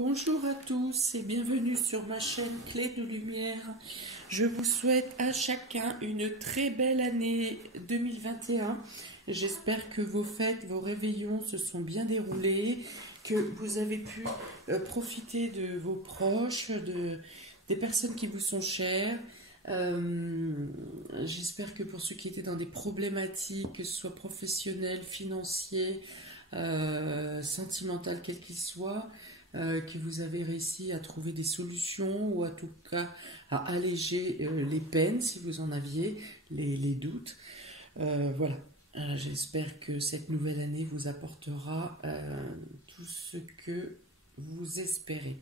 Bonjour à tous et bienvenue sur ma chaîne Clé de Lumière. Je vous souhaite à chacun une très belle année 2021. J'espère que vos fêtes, vos réveillons se sont bien déroulés, que vous avez pu profiter de vos proches, des personnes qui vous sont chères. J'espère que pour ceux qui étaient dans des problématiques, que ce soit professionnelles, financières, sentimentales, quelles qu'ils soient, que vous avez réussi à trouver des solutions ou en tout cas à alléger les peines si vous en aviez, les doutes. Voilà. J'espère que cette nouvelle année vous apportera tout ce que vous espérez.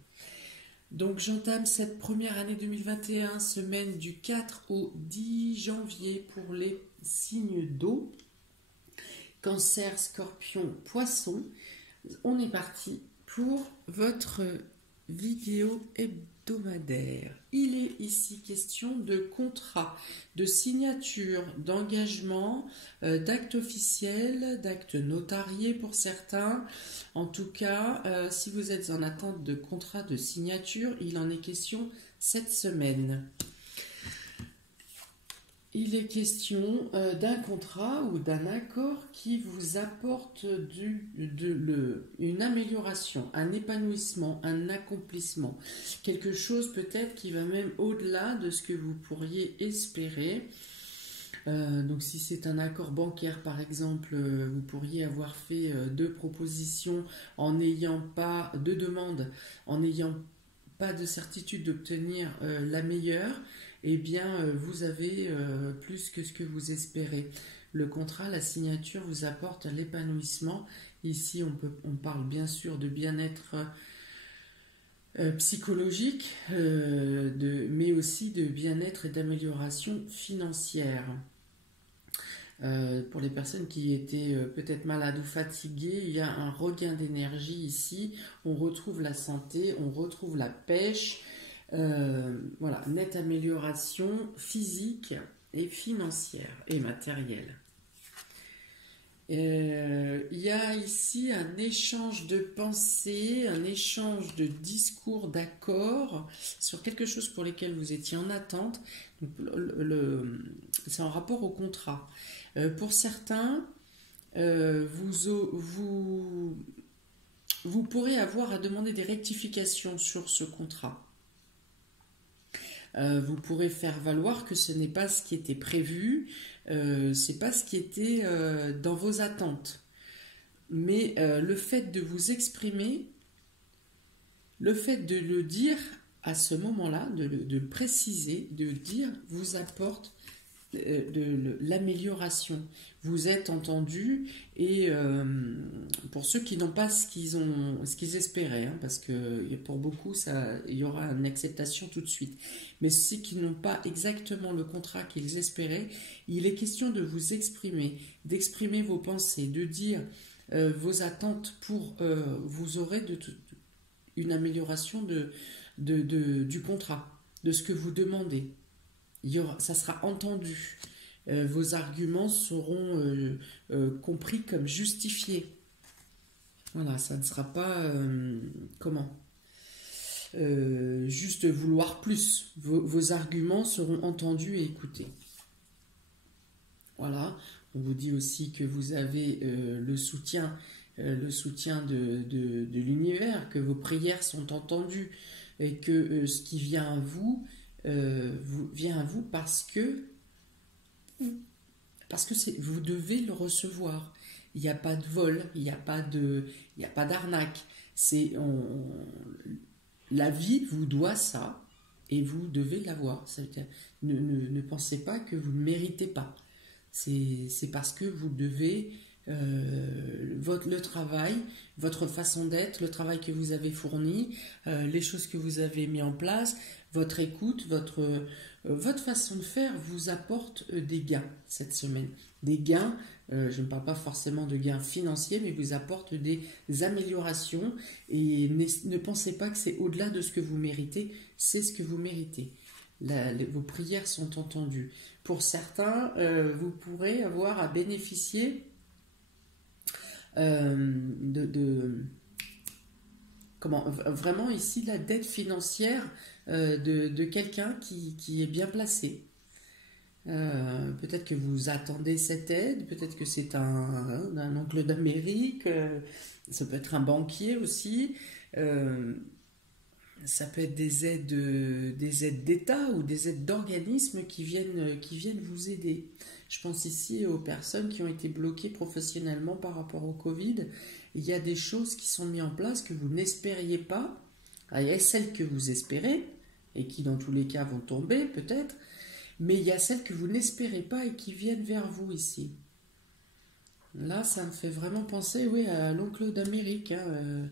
Donc j'entame cette première année 2021, semaine du 4 au 10 janvier pour les signes d'eau. Cancer, Scorpion, Poisson. On est parti pour votre vidéo hebdomadaire. Il est ici question de contrat, de signature, d'engagement, d'actes officiels, d'actes notariés pour certains. En tout cas, si vous êtes en attente de contrat de signature, il en est question cette semaine. Il est question d'un contrat ou d'un accord qui vous apporte une amélioration, un épanouissement, un accomplissement. Quelque chose peut-être qui va même au-delà de ce que vous pourriez espérer. Donc si c'est un accord bancaire par exemple, vous pourriez avoir fait deux propositions en n'ayant pas de demande, en n'ayant pas de certitude d'obtenir la meilleure. Eh bien, vous avez plus que ce que vous espérez. Le contrat, la signature vous apporte l'épanouissement. Ici, on parle bien sûr de bien-être psychologique, mais aussi de bien-être et d'amélioration financière. Pour les personnes qui étaient peut-être malades ou fatiguées, il y a un regain d'énergie ici. On retrouve la santé, on retrouve la pêche. Voilà, nette amélioration physique et financière et matérielle. Il y a ici un échange de pensées, un échange de discours, d'accords sur quelque chose pour lequel vous étiez en attente. C'est en rapport au contrat. Pour certains, vous pourrez avoir à demander des rectifications sur ce contrat. Vous pourrez faire valoir que ce n'est pas ce qui était prévu, c'est pas ce qui était dans vos attentes. Mais le fait de vous exprimer, le fait de le dire à ce moment-là, de le préciser, de le dire, vous apporte de l'amélioration. Vous êtes entendu et pour ceux qui n'ont pas ce qu'ils espéraient, hein, parce que pour beaucoup il y aura une acceptation tout de suite, mais ceux qui n'ont pas exactement le contrat qu'ils espéraient, il est question de vous exprimer, d'exprimer vos pensées, de dire vos attentes pour vous aurez une amélioration du contrat, de ce que vous demandez. Ça sera entendu. Vos arguments seront compris comme justifiés. Voilà, ça ne sera pas juste vouloir plus. Vos arguments seront entendus et écoutés. Voilà, on vous dit aussi que vous avez le soutien de l'univers, que vos prières sont entendues et que ce qui vient à vous vient à vous parce que vous devez le recevoir. Il n'y a pas de vol, il n'y a pas d'arnaque. La vie vous doit ça et vous devez l'avoir. Ne pensez pas que vous ne méritez pas. C'est parce que vous devez le travail, votre façon d'être, le travail que vous avez fourni, les choses que vous avez mis en place, votre écoute, votre façon de faire vous apporte des gains cette semaine. Des gains, je ne parle pas forcément de gains financiers, mais vous apporte des améliorations et ne pensez pas que c'est au-delà de ce que vous méritez, c'est ce que vous méritez. Vos prières sont entendues. Pour certains, vous pourrez avoir à bénéficier vraiment ici la dette financière de quelqu'un qui est bien placé. Peut-être que vous attendez cette aide, peut-être que c'est un oncle d'Amérique, ça peut être un banquier aussi, ça peut être des aides d'État ou des aides d'organismes qui viennent vous aider. Je pense ici aux personnes qui ont été bloquées professionnellement par rapport au Covid. Il y a des choses qui sont mises en place que vous n'espériez pas. Il y a celles que vous espérez et qui dans tous les cas vont tomber peut-être, mais il y a celles que vous n'espérez pas et qui viennent vers vous ici. Là, ça me fait vraiment penser, oui, à l'oncle d'Amérique, hein,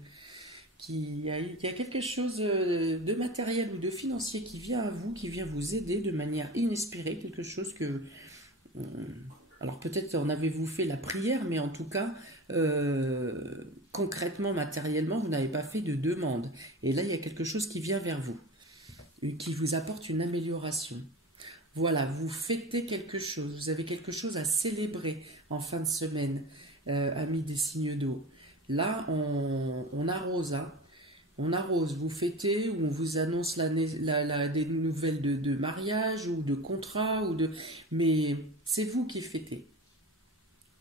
il y a quelque chose de matériel ou de financier qui vient à vous, qui vient vous aider de manière inespérée, quelque chose que... euh, alors peut-être en avez-vous fait la prière, mais en tout cas, concrètement, matériellement, vous n'avez pas fait de demande. Et là, il y a quelque chose qui vient vers vous, qui vous apporte une amélioration. Voilà, vous fêtez quelque chose, vous avez quelque chose à célébrer en fin de semaine, amis des signes d'eau. Là, on arrose, hein. On arrose, vous fêtez ou on vous annonce des nouvelles de mariage ou de contrat, mais c'est vous qui fêtez.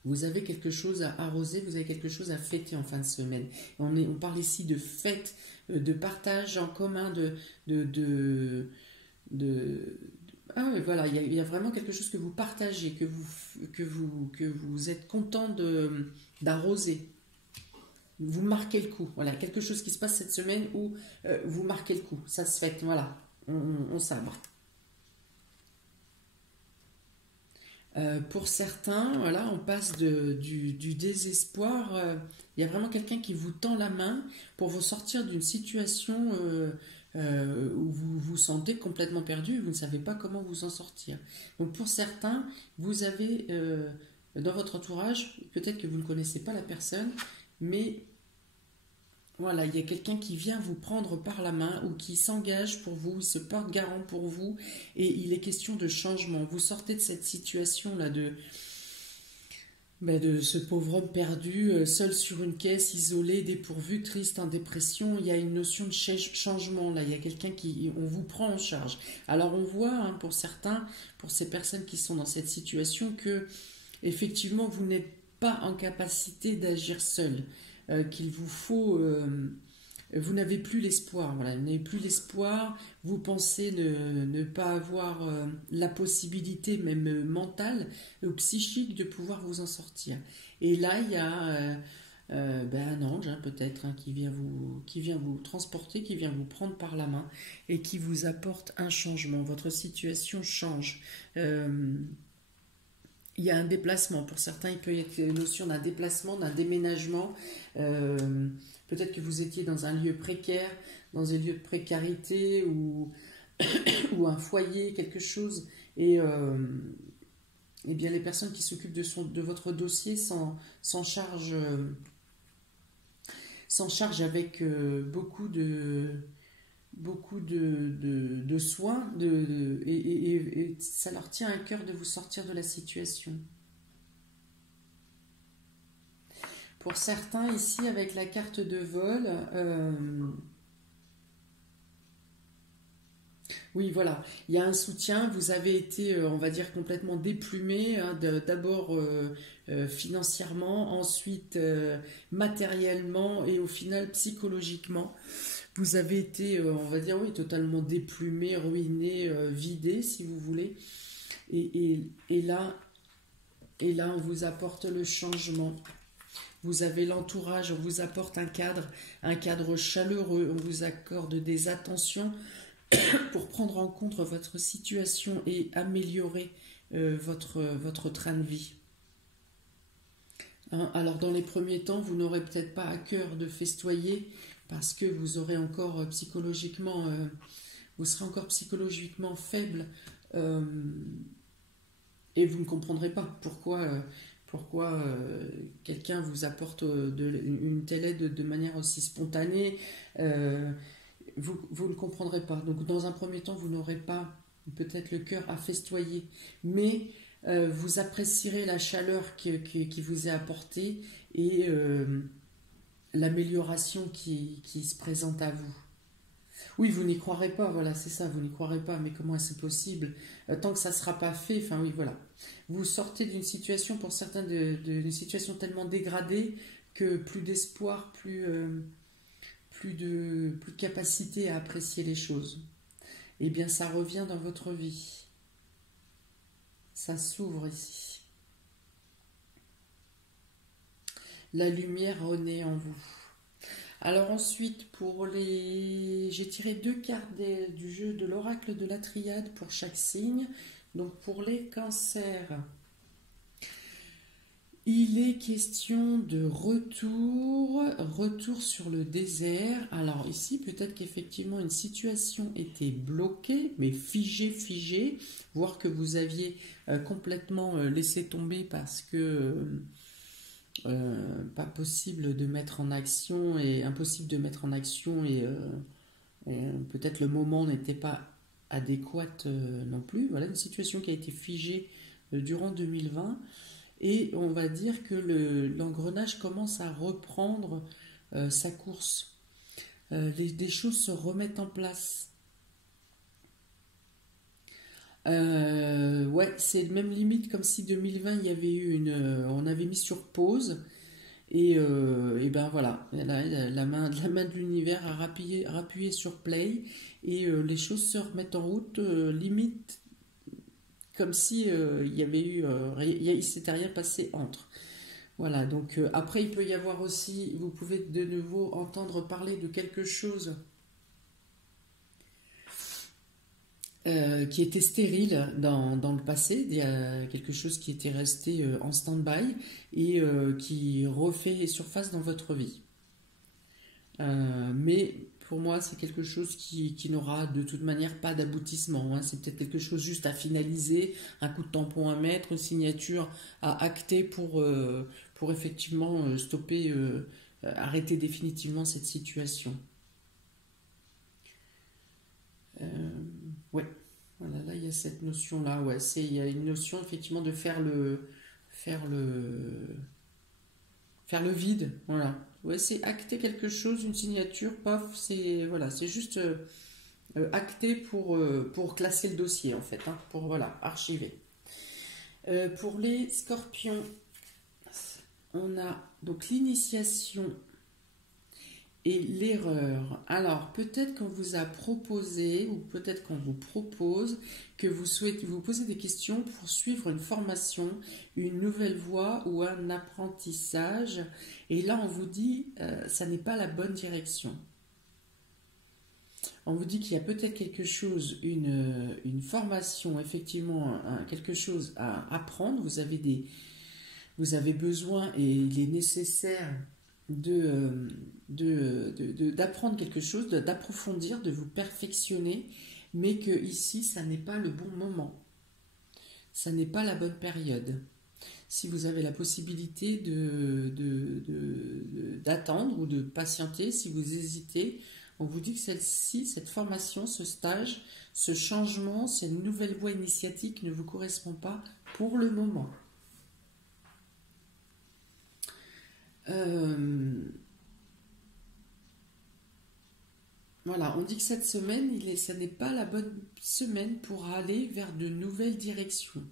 Vous avez quelque chose à arroser, vous avez quelque chose à fêter en fin de semaine. On parle ici de fête, de partage en commun, de ah oui, voilà, il y a vraiment quelque chose que vous partagez, que vous êtes content d'arroser. Vous marquez le coup. Voilà, quelque chose qui se passe cette semaine où vous marquez le coup. Ça se fait, voilà, on sabre. Pour certains, voilà, on passe du désespoir. Il y a vraiment quelqu'un qui vous tend la main pour vous sortir d'une situation où vous vous sentez complètement perdu et vous ne savez pas comment vous en sortir. Donc pour certains, vous avez dans votre entourage, peut-être que vous ne connaissez pas la personne, mais voilà, il y a quelqu'un qui vient vous prendre par la main ou qui s'engage pour vous, il se porte garant pour vous et il est question de changement. Vous sortez de cette situation-là de ce pauvre homme perdu, seul sur une caisse, isolé, dépourvu, triste, en dépression. Il y a une notion de changement là, il y a quelqu'un on vous prend en charge. Alors on voit hein, pour certains, pour ces personnes qui sont dans cette situation que effectivement vous n'êtes pas en capacité d'agir seul. Qu'il vous faut, vous n'avez plus l'espoir, voilà, vous n'avez plus l'espoir, vous pensez ne pas avoir la possibilité, même mentale ou psychique, de pouvoir vous en sortir. Et là, il y a un ange, hein, peut-être, hein, qui vient vous transporter, qui vient vous prendre par la main et qui vous apporte un changement. Votre situation change. Il y a un déplacement. Pour certains, il peut y être une notion d'un déplacement, d'un déménagement. Peut-être que vous étiez dans un lieu précaire, dans un lieu de précarité ou un foyer, quelque chose. Et bien, les personnes qui s'occupent de votre dossier s'en chargent avec beaucoup de soins et ça leur tient à cœur de vous sortir de la situation. Pour certains ici avec la carte de vol, oui voilà, il y a un soutien, vous avez été on va dire complètement déplumé, hein, d'abord financièrement, ensuite matériellement et au final psychologiquement. Vous avez été, on va dire, oui, totalement déplumé, ruiné, vidé, si vous voulez. Et là, on vous apporte le changement. Vous avez l'entourage, on vous apporte un cadre chaleureux, on vous accorde des attentions pour prendre en compte votre situation et améliorer votre train de vie. Hein, alors, dans les premiers temps, vous n'aurez peut-être pas à cœur de festoyer, parce que vous aurez encore psychologiquement, vous serez encore psychologiquement faible et vous ne comprendrez pas pourquoi quelqu'un vous apporte une telle aide de manière aussi spontanée. Vous ne comprendrez pas. Donc dans un premier temps, vous n'aurez pas peut-être le cœur à festoyer, mais vous apprécierez la chaleur qui vous est apportée et l'amélioration qui se présente à vous. Oui, vous n'y croirez pas, voilà, c'est ça, vous n'y croirez pas, mais comment c'est possible? Tant que ça ne sera pas fait, enfin oui, voilà. Vous sortez d'une situation, pour certains, d'une situation tellement dégradée que plus d'espoir, plus de capacité à apprécier les choses. Eh bien, ça revient dans votre vie. Ça s'ouvre ici. La lumière renaît en vous. Alors ensuite, j'ai tiré 2 cartes du jeu de l'oracle de la triade pour chaque signe. Donc pour les cancers, il est question de retour sur le désert. Alors ici, peut-être qu'effectivement une situation était bloquée, mais figée, voire que vous aviez complètement laissé tomber parce que pas possible de mettre en action et impossible de mettre en action et peut-être le moment n'était pas adéquat non plus. Voilà une situation qui a été figée durant 2020 et on va dire que l'engrenage commence à reprendre sa course. Des choses se remettent en place. Ouais, c'est même limite comme si 2020 il y avait eu on avait mis sur pause et ben voilà, la main de l'univers a rappuyé sur play et les choses se remettent en route, limite comme si il y avait eu, il s'était rien passé entre. Voilà, donc après il peut y avoir aussi, vous pouvez de nouveau entendre parler de quelque chose qui était stérile dans le passé, il y a quelque chose qui était resté en stand-by et qui refait surface dans votre vie. Mais pour moi, c'est quelque chose qui n'aura de toute manière pas d'aboutissement. Hein. C'est peut-être quelque chose juste à finaliser, un coup de tampon à mettre, une signature à acter pour effectivement stopper, arrêter définitivement cette situation. Ouais, voilà, là il y a cette notion-là, ouais, il y a une notion effectivement de faire le vide, voilà. Ouais, c'est acter quelque chose, une signature, paf, c'est voilà, c'est juste acter pour classer le dossier en fait, hein, pour voilà, archiver. Pour les scorpions, on a donc l'initiation et l'erreur. Alors, peut-être qu'on vous a proposé, ou peut-être qu'on vous propose, que vous souhaitez vous poser des questions pour suivre une formation, une nouvelle voie ou un apprentissage. Et là, on vous dit, ça n'est pas la bonne direction. On vous dit qu'il y a peut-être quelque chose, une formation, effectivement, quelque chose à apprendre. Vous avez besoin et il est nécessaire d'apprendre quelque chose, d'approfondir, de vous perfectionner, mais que ici, ça n'est pas le bon moment. Ça n'est pas la bonne période. Si vous avez la possibilité d'attendre ou de patienter, si vous hésitez, on vous dit que celle-ci, cette formation, ce stage, ce changement, cette nouvelle voie initiatique ne vous correspond pas pour le moment. Voilà, on dit que cette semaine, ça n'est pas la bonne semaine pour aller vers de nouvelles directions,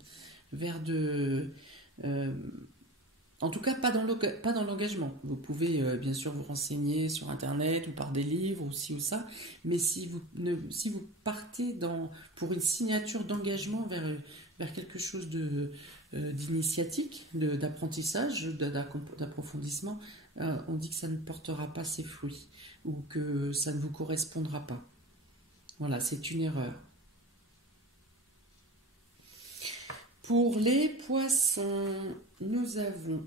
en tout cas pas dans l'engagement. Vous pouvez bien sûr vous renseigner sur internet ou par des livres ou ci ou ça, mais si vous partez pour une signature d'engagement vers quelque chose d'initiatique, d'apprentissage, d'approfondissement, on dit que ça ne portera pas ses fruits ou que ça ne vous correspondra pas. Voilà, c'est une erreur. Pour les poissons, nous avons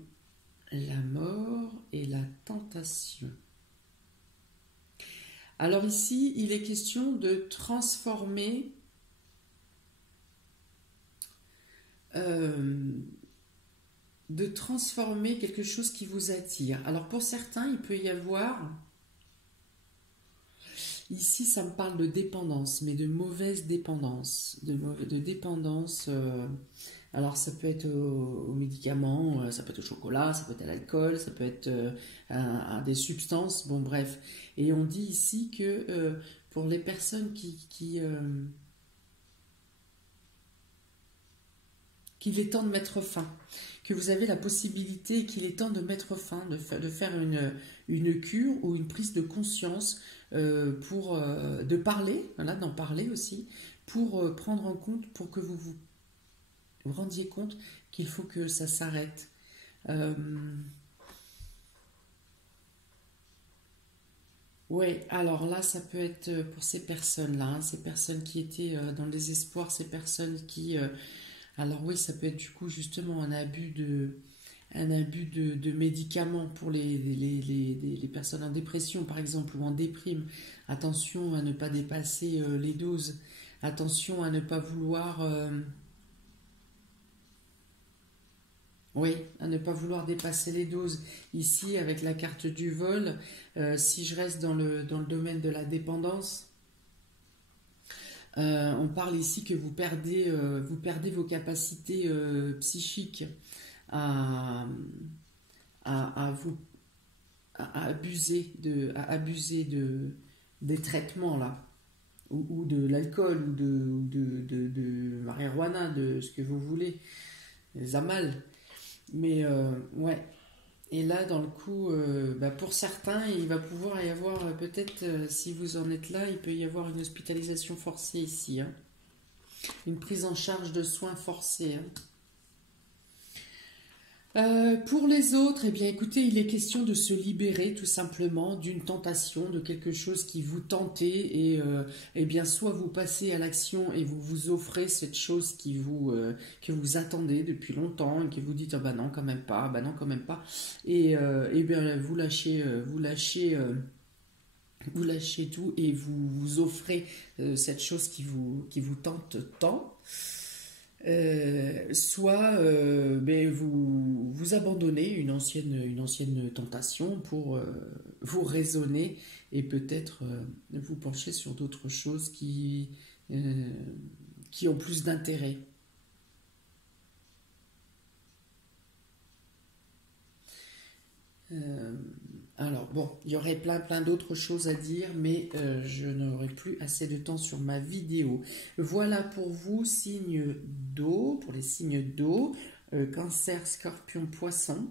la mort et la tentation. Alors ici, il est question de transformer quelque chose qui vous attire. Alors pour certains, il peut y avoir Ici, ça me parle de dépendance, mais de mauvaise dépendance. De dépendance. Alors, ça peut être aux médicaments, ça peut être au chocolat, ça peut être à l'alcool, ça peut être à des substances. Bon, bref. Et on dit ici que pour les personnes qu'il est temps de mettre fin, que vous avez la possibilité, qu'il est temps de mettre fin, de faire une cure ou une prise de conscience de parler, voilà, d'en parler aussi, pour prendre en compte, pour que vous rendiez compte qu'il faut que ça s'arrête. Ouais, alors là, ça peut être pour ces personnes-là, hein, ces personnes qui étaient dans le désespoir, ces personnes qui... alors oui, ça peut être du coup justement un abus de médicaments pour les personnes en dépression, par exemple, ou en déprime. Attention à ne pas dépasser les doses. Attention à ne pas vouloir... oui, à ne pas vouloir dépasser les doses. Ici, avec la carte du vol, si je reste dans le domaine de la dépendance, on parle ici que vous perdez vos capacités psychiques à, à vous à abuser des traitements là, ou de l'alcool, ou de marijuana, de ce que vous voulez, les amal. Mais ouais. Et là, dans le coup, pour certains, il va pouvoir y avoir, peut-être, si vous en êtes là, il peut y avoir une hospitalisation forcée ici, hein. Une prise en charge de soins forcés, hein. Pour les autres, eh bien, écoutez, il est question de se libérer tout simplement d'une tentation, de quelque chose qui vous tentait et eh bien, soit vous passez à l'action et vous vous offrez cette chose que vous attendez depuis longtemps et que vous dites ah bah non quand même pas, bah non quand même pas et eh bien vous lâchez tout et vous vous offrez cette chose qui vous tente tant. Soit vous abandonnez une ancienne tentation pour vous raisonner et peut-être vous pencher sur d'autres choses euh, qui ont plus d'intérêt. Euh, alors bon, il y aurait plein d'autres choses à dire, mais je n'aurai plus assez de temps sur ma vidéo. Voilà pour vous, signes d'eau, pour les signes d'eau, Cancer, Scorpion, Poisson.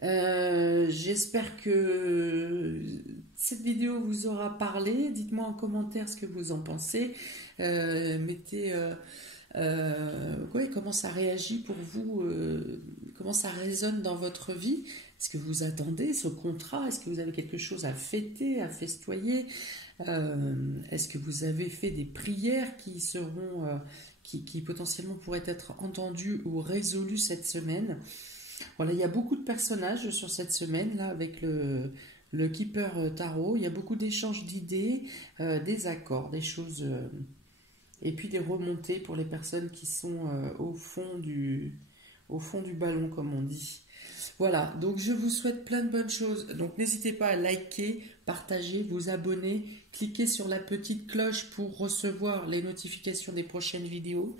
J'espère que cette vidéo vous aura parlé. Dites-moi en commentaire ce que vous en pensez. Mettez... comment ça réagit pour vous, comment ça résonne dans votre vie. Est-ce que vous attendez ce contrat? Est-ce que vous avez quelque chose à fêter, à festoyer? Est-ce que vous avez fait des prières qui seront, qui potentiellement pourraient être entendues ou résolues cette semaine? Voilà, il y a beaucoup de personnages sur cette semaine là avec le Keeper Tarot. Il y a beaucoup d'échanges d'idées, des accords, des choses... et puis des remontées pour les personnes qui sont au fond du ballon, comme on dit. Voilà, donc je vous souhaite plein de bonnes choses. Donc n'hésitez pas à liker, partager, vous abonner, cliquez sur la petite cloche pour recevoir les notifications des prochaines vidéos.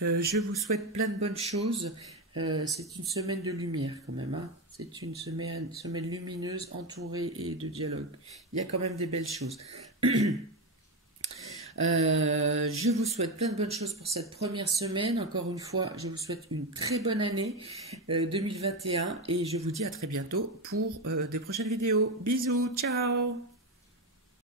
Je vous souhaite plein de bonnes choses. C'est une semaine de lumière quand même, hein. C'est une semaine lumineuse, entourée et de dialogue. Il y a quand même des belles choses. Je vous souhaite plein de bonnes choses pour cette première semaine. Encore une fois, je vous souhaite une très bonne année 2021 et je vous dis à très bientôt pour des prochaines vidéos. Bisous, ciao!